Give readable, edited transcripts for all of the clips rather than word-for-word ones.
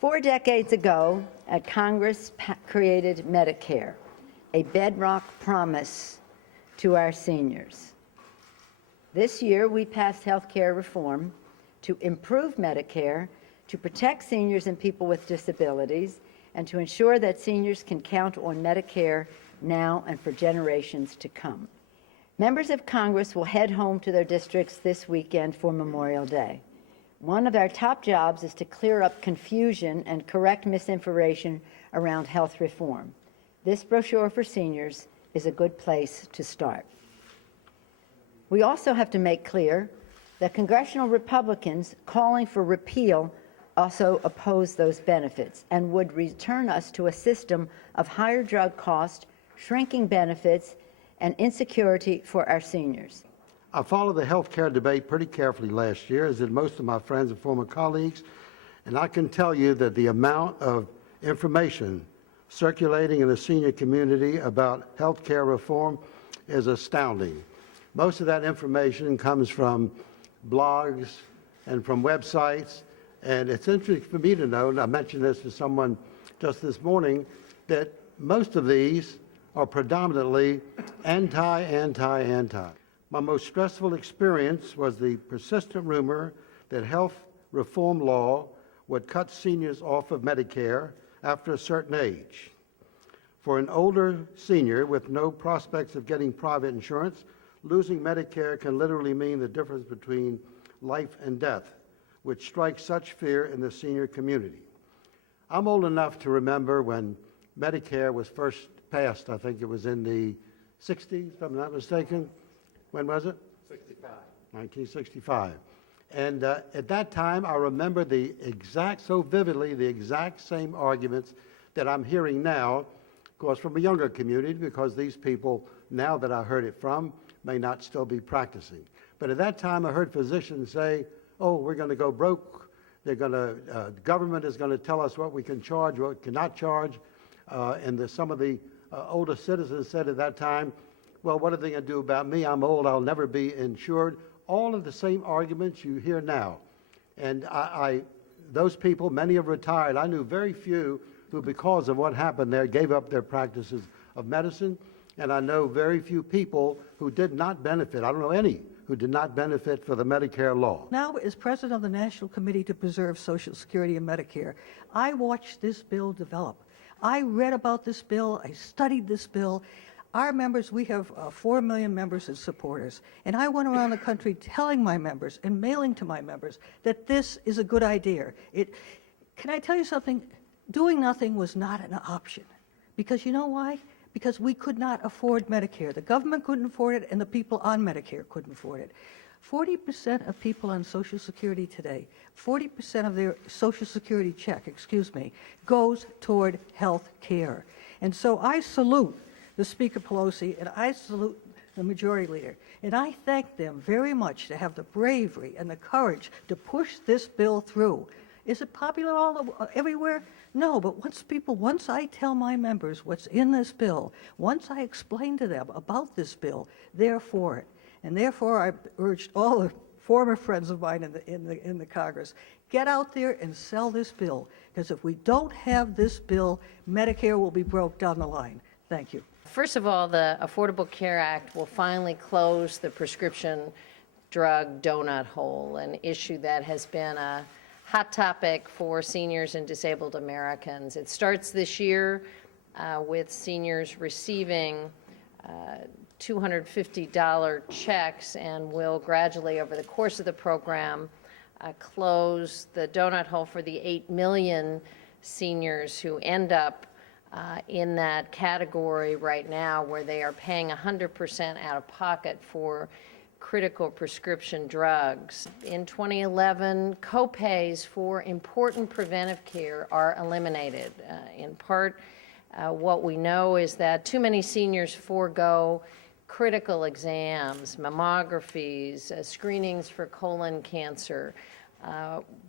4 decades ago, Congress created Medicare, a bedrock promise to our seniors. This year, we passed health care reform to improve Medicare, to protect seniors and people with disabilities, and to ensure that seniors can count on Medicare now and for generations to come. Members of Congress will head home to their districts this weekend for Memorial Day. One of our top jobs is to clear up confusion and correct misinformation around health reform. This brochure for seniors is a good place to start. We also have to make clear that congressional Republicans calling for repeal also oppose those benefits and would return us to a system of higher drug costs, shrinking benefits, and insecurity for our seniors. I followed the health care debate pretty carefully last year, as did most of my friends and former colleagues, and I can tell you that the amount of information circulating in the senior community about health care reform is astounding. Most of that information comes from blogs and from websites, and it's interesting for me to know, and I mentioned this to someone just this morning, that most of these are predominantly anti. My most stressful experience was the persistent rumor that health reform law would cut seniors off of Medicare after a certain age. For an older senior with no prospects of getting private insurance, losing Medicare can literally mean the difference between life and death, which strikes such fear in the senior community. I'm old enough to remember when Medicare was first passed. I think it was in the 60s, if I'm not mistaken. When was it? 65. 1965. And at that time, I remember so vividly, the exact same arguments that I'm hearing now, of course, from a younger community, because these people, now that I heard it from, may not still be practicing. But at that time, I heard physicians say, oh, we're going to go broke. The government is going to tell us what we can charge, what we cannot charge. Some of the older citizens said at that time, well, what are they going to do about me? I'm old, I'll never be insured. All of the same arguments you hear now. And those people, many have retired. I knew very few who, because of what happened there, gave up their practices of medicine. And I know very few people who did not benefit. I don't know any who did not benefit for the Medicare law. Now, as president of the National Committee to Preserve Social Security and Medicare, I watched this bill develop. I read about this bill, I studied this bill. Our members, we have 4 million members and supporters, and I went around the country telling my members and mailing to my members that this is a good idea. Can I tell you something? Doing nothing was not an option, because you know why? Because we could not afford Medicare. The government couldn't afford it, and the people on Medicare couldn't afford it. 40% of people on Social Security today, 40% of their Social Security check, goes toward health care. And so I salute the Speaker Pelosi, and I salute the Majority Leader. And I thank them very much to have the bravery and the courage to push this bill through. Is it popular everywhere? No, but once I tell my members what's in this bill, once I explain to them about this bill, they're for it. And therefore, I urged all the former friends of mine in the Congress, get out there and sell this bill, because if we don't have this bill, Medicare will be broke down the line. Thank you. First of all, the Affordable Care Act will finally close the prescription drug donut hole, an issue that has been a hot topic for seniors and disabled Americans. It starts this year with seniors receiving $250 checks, and will gradually, over the course of the program, close the donut hole for the 8 million seniors who end up in that category right now, where they are paying 100% out of pocket for critical prescription drugs. In 2011, copays for important preventive care are eliminated. In part, what we know is that too many seniors forego critical exams, mammographies, screenings for colon cancer.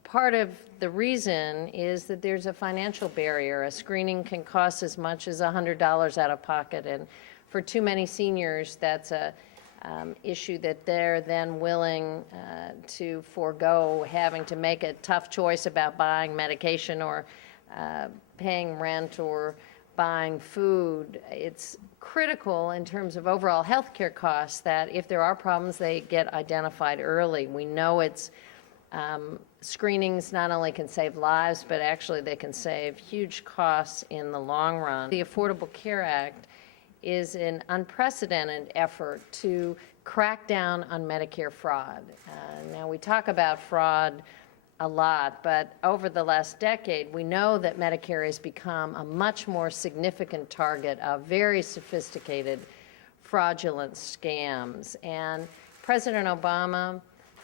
Part of the reason is that there's a financial barrier. A screening can cost as much as $100 out of pocket, and for too many seniors, that's a issue that they're then willing to forego having to make a tough choice about buying medication or paying rent or buying food. It's critical in terms of overall health care costs that if there are problems, they get identified early. We know it's screenings not only can save lives, but actually they can save huge costs in the long run. The Affordable Care Act is an unprecedented effort to crack down on Medicare fraud. Now, we talk about fraud a lot, but over the last decade, we know that Medicare has become a much more significant target of very sophisticated fraudulent scams. And President Obama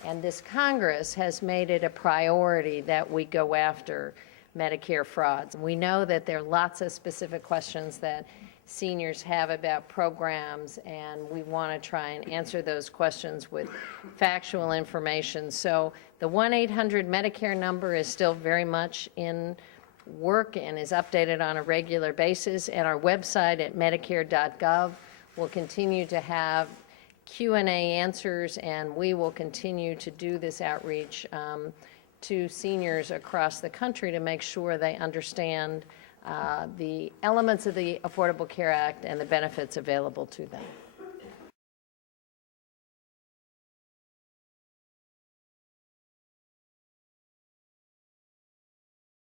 and this Congress has made it a priority that we go after Medicare frauds. We know that there are lots of specific questions that seniors have about programs, and we want to try and answer those questions with factual information. So the 1-800-Medicare number is still very much in work and is updated on a regular basis, and our website at medicare.gov will continue to have Q&A answers, and we will continue to do this outreach to seniors across the country to make sure they understand the elements of the Affordable Care Act and the benefits available to them.